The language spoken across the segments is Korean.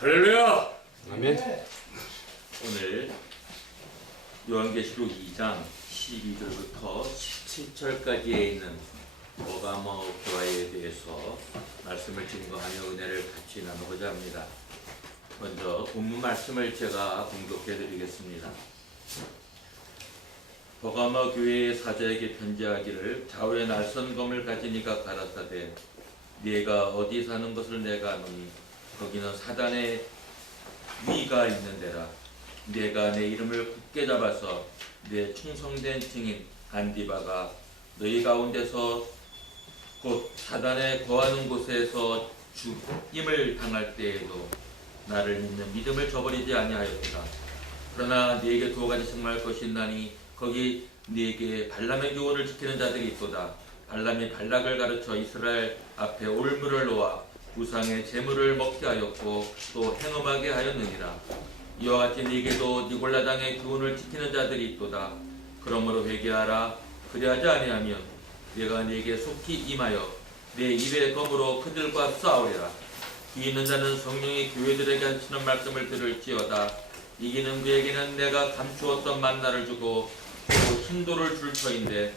할렐루야! 아멘. 오늘 요한계시록 2장 12절부터 17절까지에 있는 버가모 교회에 대해서 말씀을 증거하며 은혜를 같이 나누고자 합니다. 먼저 본문 말씀을 제가 공독해 드리겠습니다. 버가모 교회의 사자에게 편지하기를 좌우에 날선 검을 가진 이가 가라사대 네가 어디 사는 것을 내가 아노니 거기는 사단의 위가 있는 데라. 내가 내 이름을 굳게 잡아서 내 충성된 증인 안디바가 너희 가운데서 곧 사단에 거하는 곳에서 죽임을 당할 때에도 나를 믿는 믿음을 저버리지 아니하였다. 그러나 네게 두 가지 승마할 것이 있나니 거기 네게 발람의 교훈을 지키는 자들이 있도다. 발람이 발락을 가르쳐 이스라엘 앞에 올무를 놓아 우상의 재물을 먹게 하였고 또 행음하게 하였느니라. 이와 같이 네게도 니골라당의 교훈을 지키는 자들이 있도다. 그러므로 회개하라. 그리하지 아니하면 내가 네게 속히 임하여 내 입의 검으로 그들과 싸우리라. 귀 있는 자는 성령이 교회들에게 하시는 말씀을 들을지어다. 이기는 그에게는 내가 감추었던 만나를 주고 또 흰돌을 줄 터인데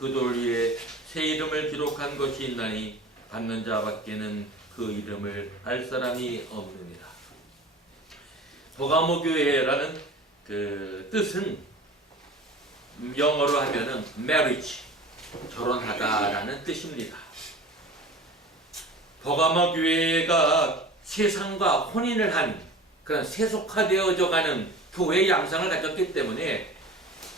그 돌 위에 새 이름을 기록한 것이 있나니 받는 자밖에는 그 이름을 알 사람이 없느니라. 버가모 교회라는 그 뜻은 영어로 하면은 marriage, 결혼하다라는 뜻입니다. 버가모 교회가 세상과 혼인을 한 그런 세속화되어져 가는 교회의 양상을 가졌기 때문에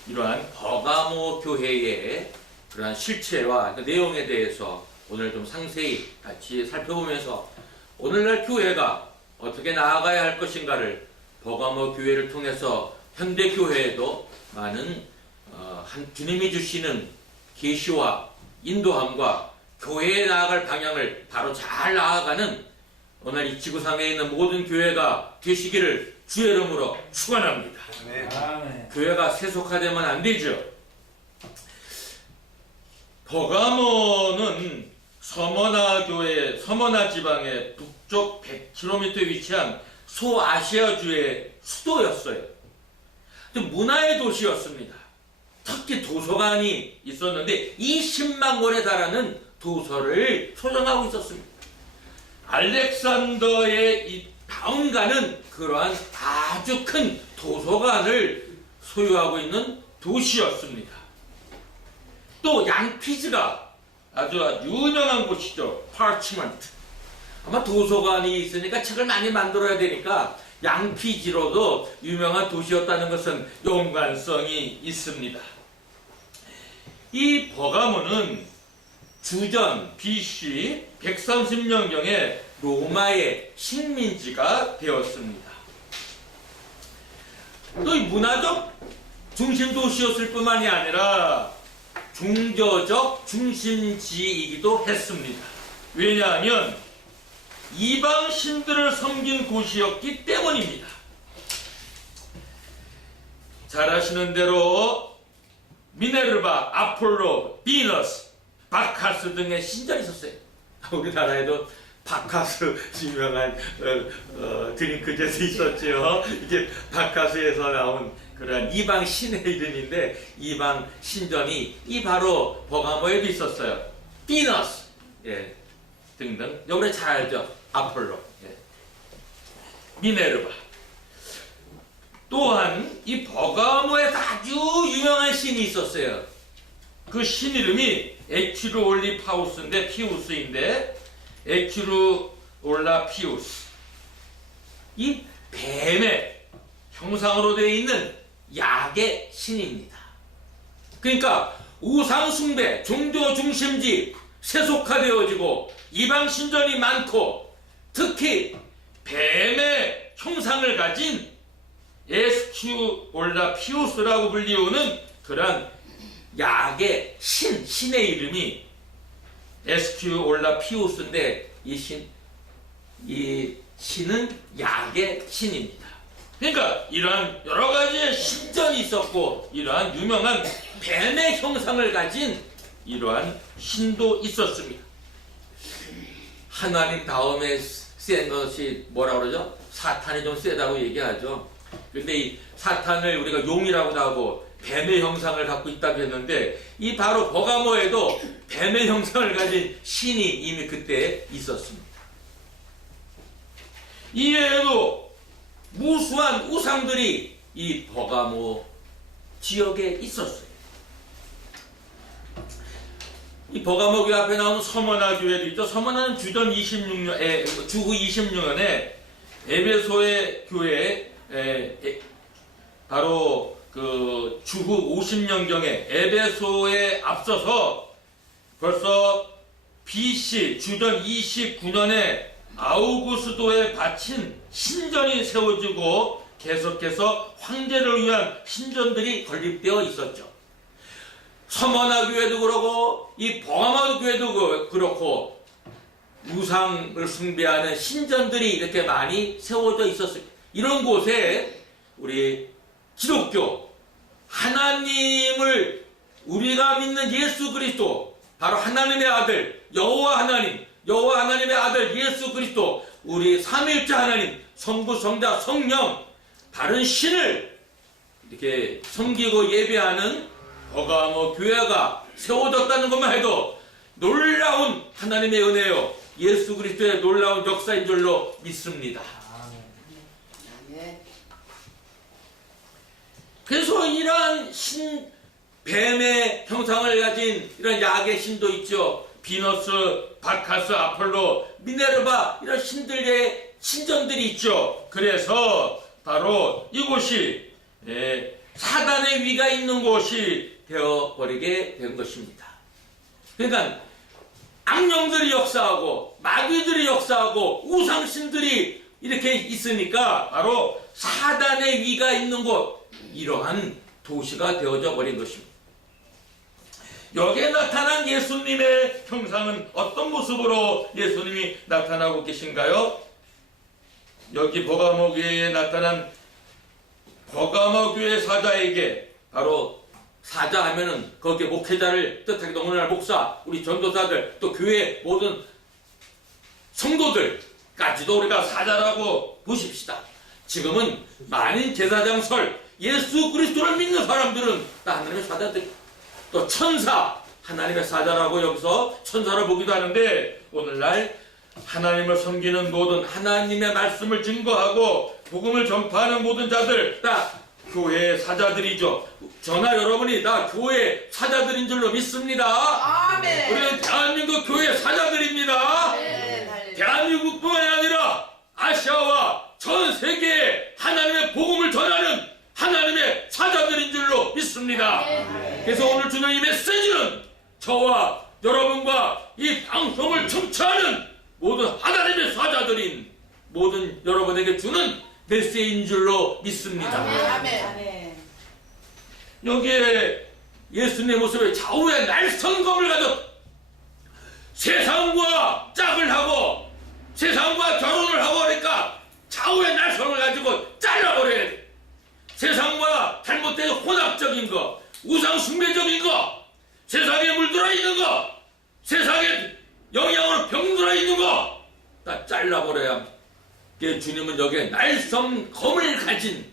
이러한 버가모 교회의 그러한 실체와 그 내용에 대해서 오늘 좀 상세히 같이 살펴보면서 오늘날 교회가 어떻게 나아가야 할 것인가를 버가모 교회를 통해서 현대 교회에도 많은 주님이 주시는 계시와 인도함과 교회에 나아갈 방향을 바로 잘 나아가는 오늘 이 지구상에 있는 모든 교회가 되시기를 주의 이름으로 축원합니다. 아멘. 교회가 세속화되면 안 되죠. 버가모는 서머나 지방의 북쪽 100km 위치한 소아시아주의 수도였어요. 문화의 도시였습니다. 특히 도서관이 있었는데 20만 권에 달하는 도서를 소장하고 있었습니다. 알렉산더의 이 다운가는 그러한 아주 큰 도서관을 소유하고 있는 도시였습니다. 또 양피즈가 아주 유명한 곳이죠. 파치먼트. 아마 도서관이 있으니까 책을 많이 만들어야 되니까 양피지로도 유명한 도시였다는 것은 연관성이 있습니다. 이 버가모는 주전 BC 130년경에 로마의 식민지가 되었습니다. 또 이 문화적 중심 도시였을 뿐만이 아니라 종교적 중심지이기도 했습니다. 왜냐하면 이방 신들을 섬긴 곳이었기 때문입니다. 잘 아시는 대로 미네르바, 아폴로, 비너스, 바카스 등의 신전이 있었어요. 우리나라에도 바카스 유명한 드링크젯이 있었죠. 이게 바카스에서 나온 그러한 이방 신의 이름인데 이방 신전이 이 바로 버가모에도 있었어요. 비너스, 예, 등등. 여러분 잘 알죠? 아폴로, 예. 미네르바. 또한 이 버가모에 아주 유명한 신이 있었어요. 그 신 이름이 에큐르올리파우스인데 피우스인데 에큐르올라피우스. 이 뱀의 형상으로 되어 있는 약의 신입니다. 그러니까 우상 숭배, 종교 중심지, 세속화되어지고 이방 신전이 많고 특히 뱀의 형상을 가진 에스큐올라피우스라고 불리우는 그런 약의 신의 이름이 에스큐올라피우스인데 이 신은 약의 신입니다. 그러니까 이러한 여러 가지의 신전이 있었고 이러한 유명한 뱀의 형상을 가진 이러한 신도 있었습니다. 하나님 다음에 센 것이 뭐라 그러죠? 사탄이 좀 세다고 얘기하죠. 근데 이 사탄을 우리가 용이라고도 하고 뱀의 형상을 갖고 있다고 했는데, 이 바로 버가모에도 뱀의 형상을 가진 신이 이미 그때 있었습니다. 이외에도 무수한 우상들이 이 버가모 지역에 있었어요. 이 버가모 교회 앞에 나오는 서머나 교회도 있죠. 서머나는 주후 26년에 에베소의 교회, 바로 그 주후 50년경에 에베소에 앞서서 벌써 BC 주전 29년에 아우구스도에 바친 신전이 세워지고 계속해서 황제를 위한 신전들이 건립되어 있었죠. 서머나 교회도 그러고 이 버가모 교회도 그렇고 우상을 숭배하는 신전들이 이렇게 많이 세워져 있었어요. 이런 곳에 우리 기독교 하나님을, 우리가 믿는 예수 그리스도, 바로 하나님의 아들 여호와 하나님의 아들 예수 그리스도, 우리 삼위일체 하나님, 성부, 성자, 성령, 다른 신을 이렇게 섬기고 예배하는 버가모 교회가 세워졌다는 것만 해도 놀라운 하나님의 은혜요, 예수 그리스도의 놀라운 역사인 줄로 믿습니다. 그래서 이러한 뱀의 형상을 가진 이런 야의 신도 있죠. 비너스, 바카스, 아폴로, 미네르바, 이런 신들의 신전들이 있죠. 그래서 바로 이곳이 사단의 위가 있는 곳이 되어버리게 된 것입니다. 그러니까 악령들이 역사하고 마귀들이 역사하고 우상신들이 이렇게 있으니까 바로 사단의 위가 있는 곳, 이러한 도시가 되어져 버린 것입니다. 여기에 나타난 예수님의 형상은 어떤 모습으로 예수님이 나타나고 계신가요? 여기 버가모 교회에 나타난 버가모 교회 사자에게, 바로 사자 하면은 거기에 목회자를 뜻하기도, 오늘날 목사, 우리 전도사들, 또 교회 모든 성도들까지도 우리가 사자라고 보십시다. 지금은 만인 제사장설, 예수 그리스도를 믿는 사람들은 다 하나님의 사자들, 또 천사, 하나님의 사자라고 여기서 천사를 보기도 하는데, 오늘날 하나님을 섬기는 모든, 하나님의 말씀을 증거하고 복음을 전파하는 모든 자들 다 교회의 사자들이죠. 저나 여러분이 다 교회의 사자들인 줄로 믿습니다. 아멘. 우리는 대한민국 교회의 사자들입니다. 네, 대한민국뿐만이 아니라 아시아와 전 세계에 하나님의 복음을 전하는 하나님의 사자들인 줄로 믿습니다. 그래서 오늘 주는 이 메시지는 저와 여러분과 이 방송을 청취하는 모든 하나님의 사자들인 모든 여러분에게 주는 메시지인 줄로 믿습니다. 아멘. 여기에 예수님의 모습에 좌우에 날성검을 가져 세상과 짝을 하고 세상과 결혼을 하고 그러니까 좌우에 날성을 가지고 잘라버려야 돼. 세상과 잘못된 혼합적인 거, 우상 숭배적인 거, 세상에 물들어 있는 거, 세상에 영향으로 병들어 있는 거 다 잘라버려야. 주님은 여기에 날성검을 가진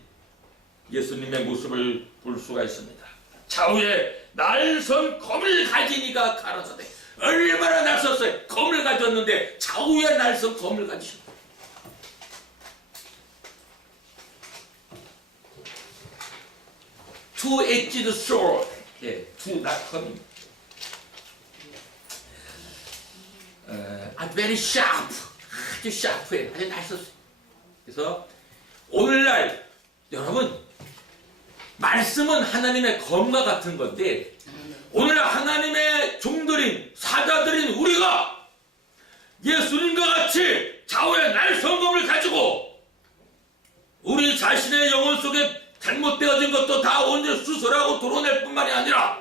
예수님의 모습을 볼 수가 있습니다. 좌우에 날성검을 가진 이가 가라사대. 얼마나 날섰어요. 검을 가졌는데 좌우에 날성검을 가지셨다. Two-edged sword. two not coming. 아주 very sharp. 아주 샤프해. 아주 날섰어요. 그래서 오늘날 여러분, 말씀은 하나님의 검과 같은 건데, 오늘날 하나님의 종들인 사자들인 우리가 예수님과 같이 좌우의 날성검을 가지고 우리 자신의 영혼 속에 잘못되어진 것도 다 온전히 수술하고 도려낼 뿐만이 아니라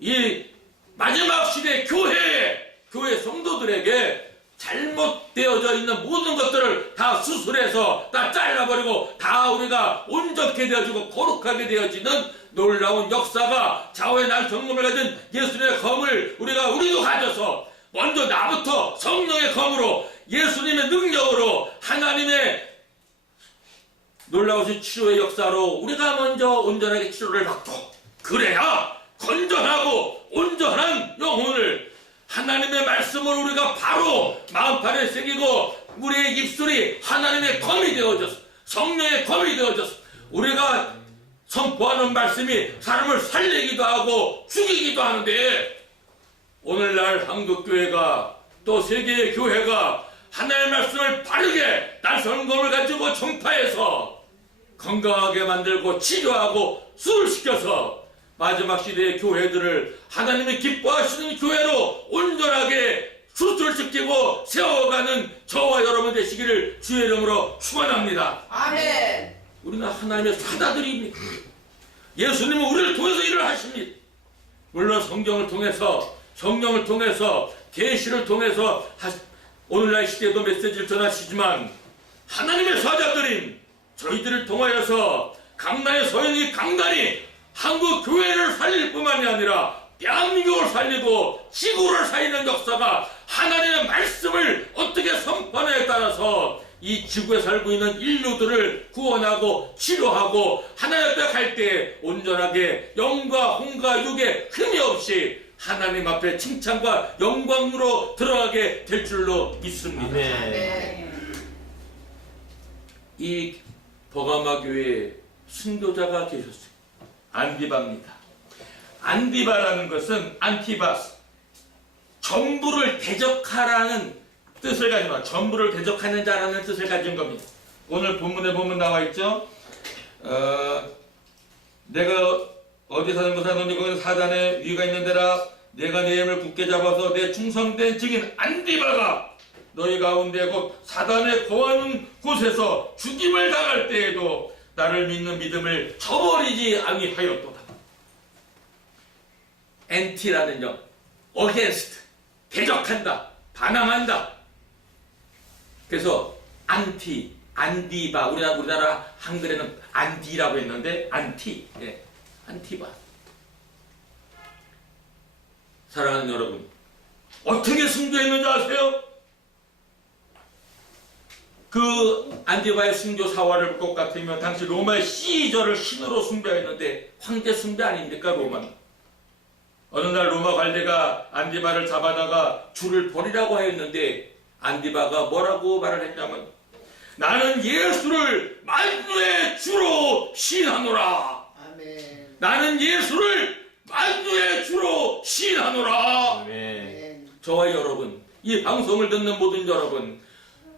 이 마지막 시대 교회 성도들에게 잘못되어져 있는 모든 것들을 다 수술해서 다 잘라버리고 다 우리가 온전케 되어지고 거룩하게 되어지는 놀라운 역사가 좌우의 날성검을 가진 예수님의 검을 우리도 가져서 먼저 나부터 성령의 검으로 예수님의 능력으로 놀라우신 치료의 역사로 우리가 먼저 온전하게 치료를 받고, 그래야 건전하고 온전한 영혼을 하나님의 말씀을 우리가 바로 마음판에 새기고, 우리의 입술이 하나님의 검이 되어져서, 성령의 검이 되어져서 우리가 선포하는 말씀이 사람을 살리기도 하고 죽이기도 하는데, 오늘날 한국교회가 또 세계의 교회가 하나님의 말씀을 바르게 날선검을 가지고 전파해서 건강하게 만들고 치료하고 수술시켜서 마지막 시대의 교회들을 하나님이 기뻐하시는 교회로 온전하게 수술시키고 세워가는 저와 여러분 되시기를 주의 이름으로 축원합니다. 아멘. 우리는 하나님의 사다들입니다. 예수님은 우리를 통해서 일을 하십니다. 물론 성경을 통해서, 성령을 통해서, 계시를 통해서 오늘날 시대에도 메시지를 전하시지만, 하나님의 사자들인 저희들을 통하여서 강단의 서인이 강단이 한국 교회를 살릴 뿐만이 아니라 대한민국을 살리고 지구를 살리는 역사가 하나님의 말씀을 어떻게 선포하느냐에 따라서 이 지구에 살고 있는 인류들을 구원하고 치료하고 하나님 앞에 갈 때 온전하게 영과 혼과 육에 흠이 없이 하나님 앞에 칭찬과 영광으로 들어가게 될 줄로 믿습니다. 아멘. 이 버가마 교회에 순교자가 계셨어요. 안디바입니다. 안디바라는 것은 안티바스, 전부를 대적하라는 뜻을 가지고, 전부를 대적하는 자라는 뜻을 가진 겁니다. 오늘 본문에 보면 나와 있죠. 내가 어디 사는 곳에 너니 거기는 사단의 위가 있는 데라. 내가 내 힘을 굳게 잡아서 내 충성된 증인 안디바가 너희 가운데 곧 사단에 거하는 곳에서 죽임을 당할 때에도 나를 믿는 믿음을 저버리지 아니하였도다. 엔티라는 점, against, 대적한다, 반항한다. 그래서 안티, 안디바, 우리나라 한글에는 안디라고 했는데 안티, 예, 안티바. 사랑하는 여러분, 어떻게 순교했는지 아세요? 그 안디바의 순교 사활을 볼 것 같으면 당시 로마의 시저를 신으로 숭배했는데 황제 숭배 아닙니까, 로마는? 어느 날 로마 관리가 안디바를 잡아다가 줄을 버리라고 하였는데 안디바가 뭐라고 말을 했냐면, 나는 예수를 만주의 주로 시인하노라. 아멘. 나는 예수를 만주의 주로 시인하노라. 아멘. 저와 여러분, 이 방송을 듣는 모든 여러분,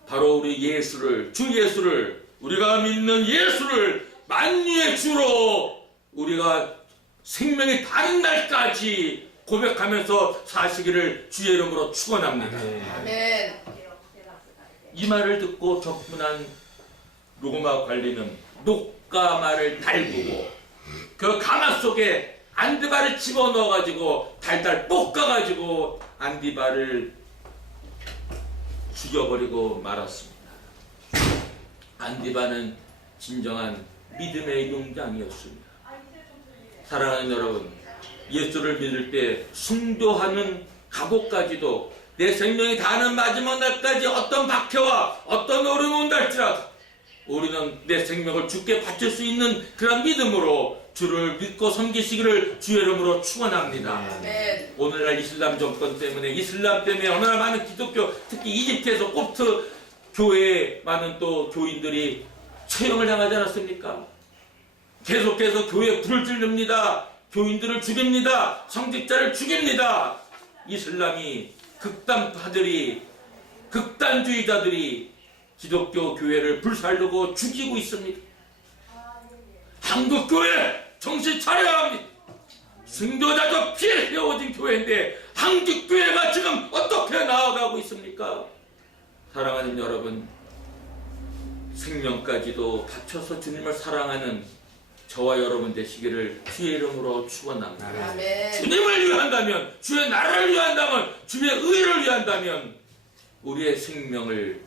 바로 우리 예수를, 주 예수를, 우리가 믿는 예수를 만유의 주로 우리가 생명이 다른 날까지 고백하면서 사시기를 주의 이름으로 축원합니다. 아멘. 이 말을 듣고 격분한 로마 관리는 녹가마를 달구고 그 가마 속에 안디바를 집어넣어가지고 달달 볶아가지고 안디바를 죽여버리고 말았습니다. 안디바는 진정한 믿음의 용장이었습니다. 사랑하는 여러분, 예수를 믿을 때 순교하는 각오까지도 내 생명이 다하는 마지막 날까지 어떤 박해와 어떤 어려움이 온다 할지라도 우리는 내 생명을 주께 바칠 수 있는 그런 믿음으로 주를 믿고 섬기시기를 주의 이름으로 축원합니다. 아멘. 오늘날 이슬람 정권 때문에, 이슬람 때문에 얼마나 많은 기독교, 특히 이집트에서 콥트 교회에 많은 또 교인들이 처형을 당하지 않았습니까? 계속해서 교회에 불을 지릅니다. 교인들을 죽입니다. 성직자를 죽입니다. 이슬람이 극단파들이, 극단주의자들이 기독교 교회를 불살르고 죽이고 있습니다. 한국 교회 정신 차려야 합니다. 순교자도 피해 헤어진 교회인데 한국 교회가 지금 어떻게 나아가고 있습니까? 사랑하는 여러분, 생명까지도 바쳐서 주님을 사랑하는 저와 여러분 되시기를 주의 이름으로 축원합니다. 아멘. 주님을 위한다면, 주의 나라를 위한다면, 주의 의를 위한다면 우리의 생명을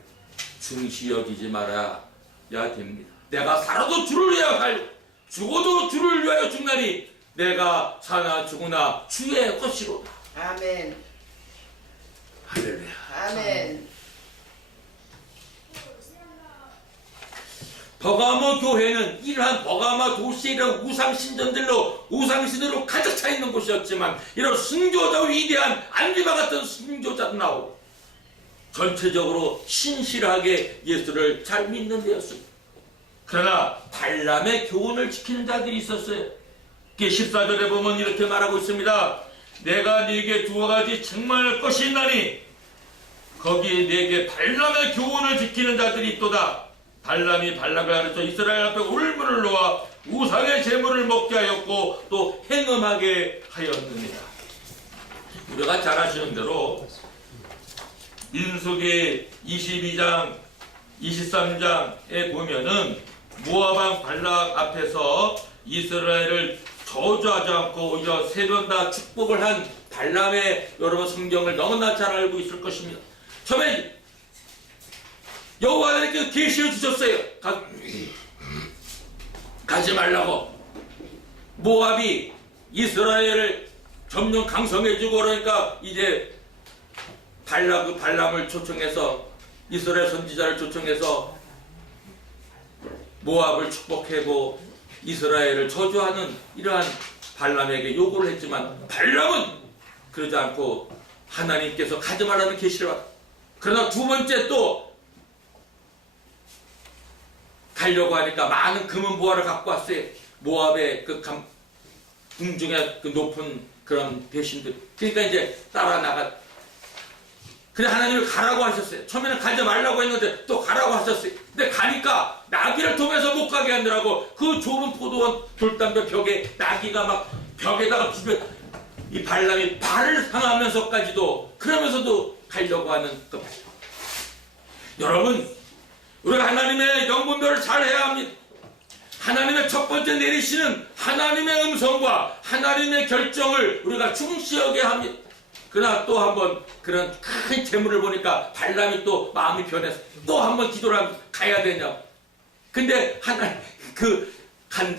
중시 여기지 말아야 됩니다. 내가 살아도 주를 위하여 살고 죽어도 주를 위하여 죽나니 내가 사나 죽으나 주의 것이로다. 아멘. 할렐루야. 아멘. 버가모 교회는 이러한 버가모 도시의 이런 우상신으로 가득 차 있는 곳이었지만 이런 순교자, 위대한 안디바 같은 순교자도 나오고 전체적으로 신실하게 예수를 잘 믿는 데였습니다. 그러나 발람의 교훈을 지키는 자들이 있었어요. 14절에 보면 이렇게 말하고 있습니다. 내가 네게 두 가지 책망할 것이 있나니 거기에 네게 발람의 교훈을 지키는 자들이 있도다. 발람이 발락을 가르쳐 이스라엘 앞에 울무를 놓아 우상의 제물을 먹게 하였고 또 행음하게 하였느니라. 우리가 잘 아시는 대로 민수기 22장 23장에 보면은 모압 왕 발락 앞에서 이스라엘을 저주하지 않고 오히려 세 번 다 축복을 한 발람의 여러분 성경을 너무나 잘 알고 있을 것입니다. 처음에 여호와께 계시를 주셨어요. 가지 말라고. 모압이 이스라엘을 점점 강성해지고 그러니까 이제 발람을 초청해서 이스라엘 선지자를 초청해서 모압을 축복하고 이스라엘을 저주하는 이러한 발람에게 요구를 했지만 발람은 그러지 않고 하나님께서 가지 말라는 계시를 받았다. 그러나 두 번째 또 가려고 하니까 많은 금은 보화를 갖고 왔어요. 모압의 그 궁중의 그 높은 그런 대신들. 그러니까 이제 따라 나가. 그래 하나님을 가라고 하셨어요. 처음에는 가지 말라고 했는데 또 가라고 하셨어요. 근데 가니까 나귀를 통해서 못 가게 하느라고 그 좁은 포도원 돌담배 벽에 나귀가 막 벽에다가 비벼 이 발람이 발을 상하면서까지도 그러면서도 가려고 하는 그 발. 여러분 우리가 하나님의 영분별을 잘 해야 합니다. 하나님의 첫 번째 내리시는 하나님의 음성과 하나님의 결정을 우리가 충실하게 합니다. 그러나 또 한번 그런 큰 재물을 보니까 발람이 또 마음이 변해서 또 한번 기도를 하면 가야 되냐고. 근데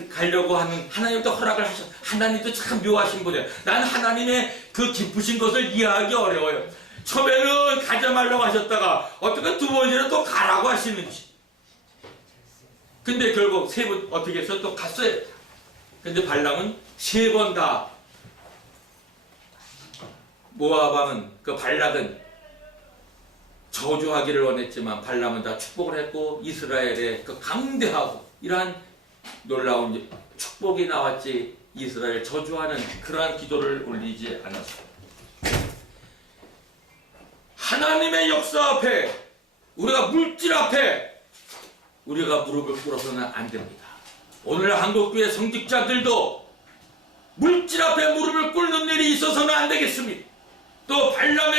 가려고 하는 하나님도 허락을 하셔. 하나님도 참 묘하신 분이에요. 나는 하나님의 그 기쁘신 것을 이해하기 어려워요. 처음에는 가지 말라고 하셨다가 어떻게 두 번째는 또 가라고 하시는지. 근데 결국 세 번 어떻게 해서 또 갔어요. 근데 발람은 세 번 다 모압 왕은 그 발락은 저주하기를 원했지만 발람은 다 축복을 했고 이스라엘의 그 강대하고 이러한 놀라운 축복이 나왔지 이스라엘 저주하는 그러한 기도를 올리지 않았어요. 하나님의 역사 앞에 우리가 물질 앞에 우리가 무릎을 꿇어서는 안 됩니다. 오늘 한국교회 성직자들도 물질 앞에 무릎을 꿇는 일이 있어서는 안 되겠습니다. 또 발람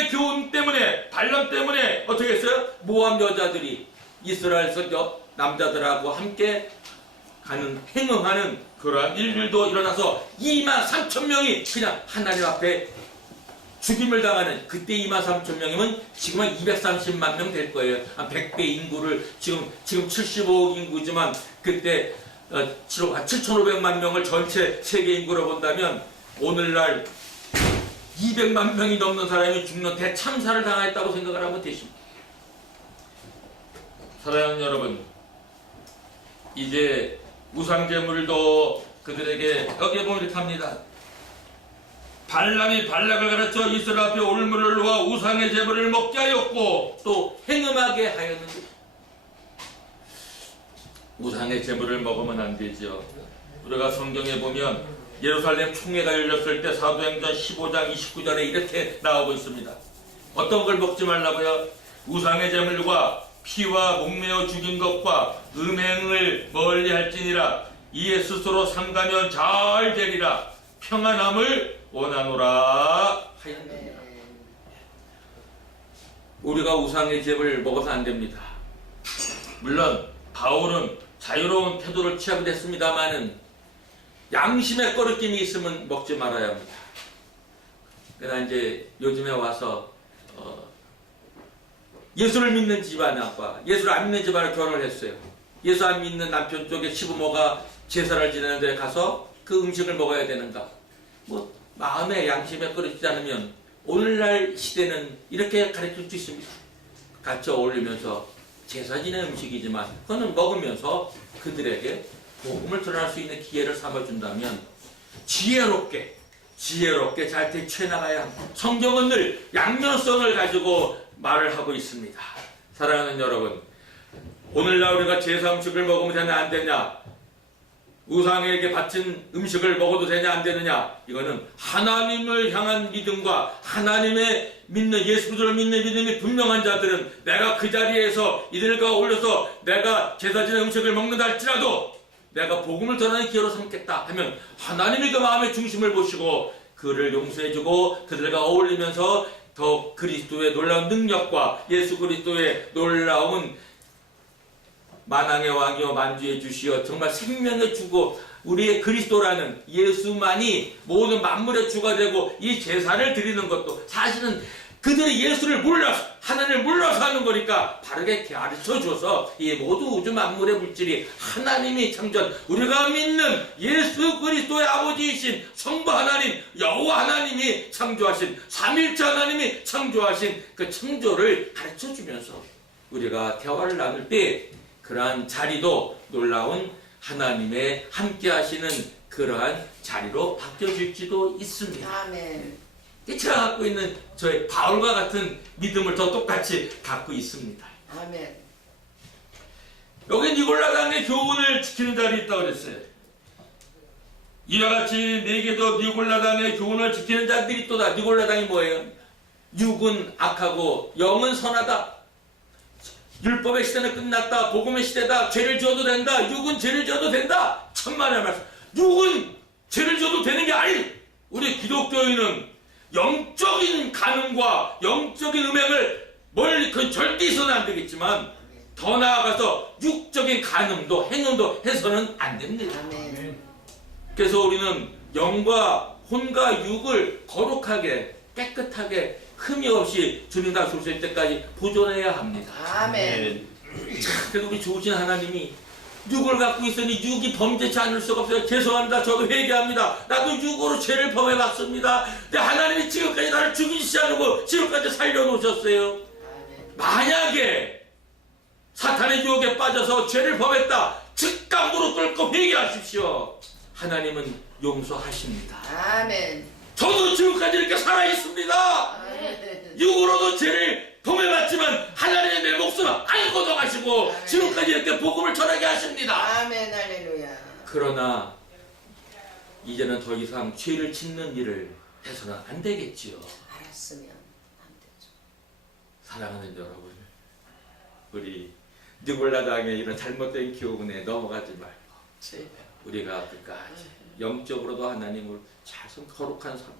때문에 어떻게 했어요? 모압 여자들이 이스라엘에서 남자들하고 함께 가는 행음하는 그러한 일들도 일어나서 23,000명이 그냥 하나님 앞에 죽임을 당하는. 그때 23,000명이면 지금은 230만 명 될 거예요. 한 100배 인구를 지금 75억 인구지만 그때 7,500만 명을 전체 세계 인구로 본다면 오늘날 200만 명이 넘는 사람이 죽는 대참사를 당했다고 생각을 하면 되십니다. 사랑하는 여러분, 이제 우상제물도 그들에게 여기에 보면 이렇게 합니다. 발람이 발락을 가르쳐 이스라엘 앞에 올무를 놓아 우상의 제물을 먹게 하였고 또 행음하게 하였는데 우상의 제물을 먹으면 안 되죠. 우리가 성경에 보면 예루살렘 총회가 열렸을 때 사도행전 15장 29절에 이렇게 나오고 있습니다. 어떤 걸 먹지 말라고요? 우상의 제물과 피와 목매어 죽인 것과 음행을 멀리할지니라. 이에 스스로 삼가면 잘 되리라. 평안함을 원하노라 하였느니라. 우리가 우상의 제물을 먹어서 안 됩니다. 물론 바울은 자유로운 태도를 취하게 됐습니다마는 양심의 꺼리낌이 있으면 먹지 말아야 합니다. 그러나 이제 요즘에 와서 예수를 믿는 집안과 예수를 안 믿는 집안을 결혼을 했어요. 예수 안 믿는 남편 쪽에 시부모가 제사를 지내는 데 가서 그 음식을 먹어야 되는가? 뭐 마음에 양심에 꺼리지 않으면 오늘날 시대는 이렇게 가르칠 수 있습니다. 같이 어울리면서 제사진의 음식이지만 그거는 먹으면서 그들에게 복음을 전할 수 있는 기회를 삼아준다면 지혜롭게 잘 대처해 나가야 합니다. 성경은 늘 양면성을 가지고 말을 하고 있습니다. 사랑하는 여러분, 오늘날 우리가 제사 음식을 먹으면 되냐 안 되냐, 우상에게 바친 음식을 먹어도 되냐 안 되느냐, 이거는 하나님을 향한 믿음과 하나님의 믿는 예수 그리스도를 믿는 믿음이 분명한 자들은 내가 그 자리에서 이들과 어울려서 내가 제사진의 음식을 먹는다 할지라도 내가 복음을 전하는 기회로 삼겠다 하면 하나님이 그 마음의 중심을 보시고 그를 용서해주고 그들과 어울리면서 더 그리스도의 놀라운 능력과 예수 그리스도의 놀라운 만왕의 왕이여 만주의 주시여 정말 생명의 주고 우리의 그리스도라는 예수만이 모든 만물의 주가 되고 이 제사를 드리는 것도 사실은 그들이 예수를 몰라서 하나님을 몰라서 하는 거니까 바르게 가르쳐줘서 이 모두 우주 만물의 물질이 하나님이 창조한 우리가 믿는 예수 그리스도의 아버지이신 성부 하나님 여호와 하나님이 창조하신 삼일체 하나님이 창조하신 그 창조를 가르쳐주면서 우리가 대화를 나눌 때 그러한 자리도 놀라운 하나님의 함께 하시는 그러한 자리로 바뀌어질지도 있습니다. 아멘. 제가 갖고 있는 저의 바울과 같은 믿음을 더 똑같이 갖고 있습니다. 아멘. 여기 니골라당의 교훈을 지키는 자리 있다고 그랬어요. 이와 같이 내게도 니골라당의 교훈을 지키는 자들이 있도다. 니골라당이 뭐예요? 육은 악하고 영은 선하다. 율법의 시대는 끝났다. 복음의 시대다. 죄를 지어도 된다. 육은 죄를 지어도 된다. 천만의 말씀. 육은 죄를 지어도 되는 게 아니. 우리 기독교인은 영적인 가늠과 영적인 음행을 멀리 절대 있어서는 안 되겠지만 더 나아가서 육적인 가늠도 행음도 해서는 안 됩니다. 아멘. 그래서 우리는 영과 혼과 육을 거룩하게 깨끗하게 흠이 없이 주님 다시 오실 때까지 보존해야 합니다. 아멘. 그래도 우리 좋으신 하나님이 육을 갖고 있으니 육이 범죄치 않을 수가 없어요. 죄송합니다. 저도 회개합니다. 나도 육으로 죄를 범해왔습니다. 근데 하나님이 지금까지 나를 죽이지 않고 지금까지 살려놓으셨어요. 만약에 사탄의 유혹에 빠져서 죄를 범했다. 즉각 무릎 꿇고 회개하십시오. 하나님은 용서하십니다. 아멘. 저도 지금까지 이렇게 살아있습니다. 아멘. 육으로도 죄를 범해봤지만 하나님의 내 목숨을 알고 도가시고 아멘. 지금까지 이렇게 복음을 전하게 하십니다. 아멘. 할렐루야. 그러나 이제는 더 이상 죄를 짓는 일을 해서는 안 되겠지요. 알았으면 안 되죠. 사랑하는 여러분, 우리 니골라당의 이런 잘못된 교훈에 넘어가지 말고 우리가 끝까지 영적으로도 하나님을 잘 거룩한 삶,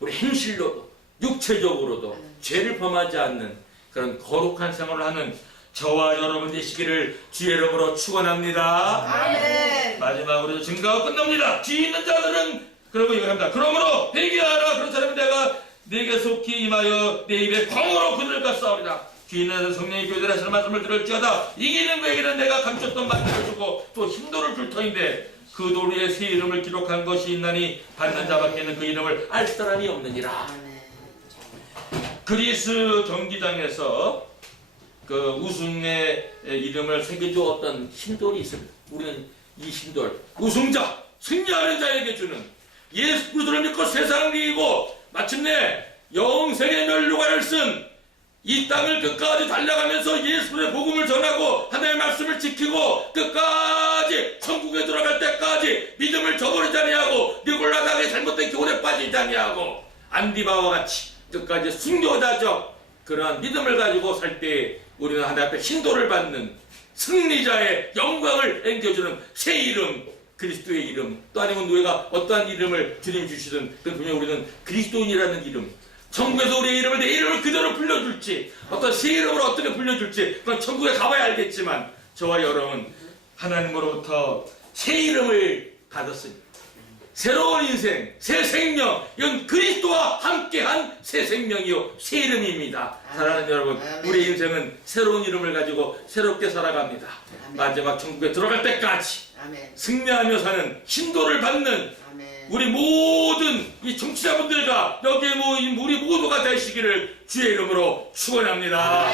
우리 행실로도 육체적으로도 죄를 범하지 않는 그런 거룩한 생활을 하는 저와 여러분 되시기를 주의 이름으로 축원합니다. 아멘. 마지막으로 증거가 끝납니다. 뒤 있는 자들은 그러고 이거합니다. 그러므로 회개하라. 그런 사람이 내가 내게 속히 임하여 내 입에 광으로 그들과 싸우리라. 뒤 있는 자들 성령이 교회들 하시는 말씀을 들을지어다. 이기는 그에게는 내가 감췄던 만들어 주고 또 힘도를 줄 터인데 그 도리에 새 이름을 기록한 것이 있나니 받는 자밖에는 그 이름을 알 사람이 없느니라. 아멘. 그리스 경기장에서 그 우승의 이름을 새겨주었던 신돌이 있습니다. 우리는 이 신돌, 우승자, 승리하는 자에게 주는 예수 그리스도를 믿고 세상을 이기고 마침내 영생의 면류관을 쓴 이 땅을 끝까지 달려가면서 예수의 복음을 전하고 하나님의 말씀을 지키고 끝까지 천국에 들어갈 때까지 믿음을 저버리지 아니하고 니골라당의 잘못된 교훈에 빠지지 아니하고 안디바와 같이 끝까지 순교자적 그러한 믿음을 가지고 살 때 우리는 하나님 앞에 신도를 받는 승리자의 영광을 안겨주는 새 이름, 그리스도의 이름, 또 아니면 누가 어떠한 이름을 주님 주시든 그 분명 우리는 그리스도인이라는 이름, 천국에서 우리의 이름을 내 이름을 그대로 불려줄지 어떤 새 이름으로 어떻게 불려줄지 그건 천국에 가봐야 알겠지만 저와 여러분 하나님으로부터 새 이름을 받았습니다. 새로운 인생, 새 생명, 이건 그리스도와 함께한 새 생명이요 새 이름입니다. 사랑하는 여러분, 우리 인생은 새로운 이름을 가지고 새롭게 살아갑니다. 마지막 천국에 들어갈 때까지 승리하며 사는 신도를 받는 우리 모든 이 청취자분들과 여기에 모인 우리 모두가 되시기를 주의 이름으로 축원합니다.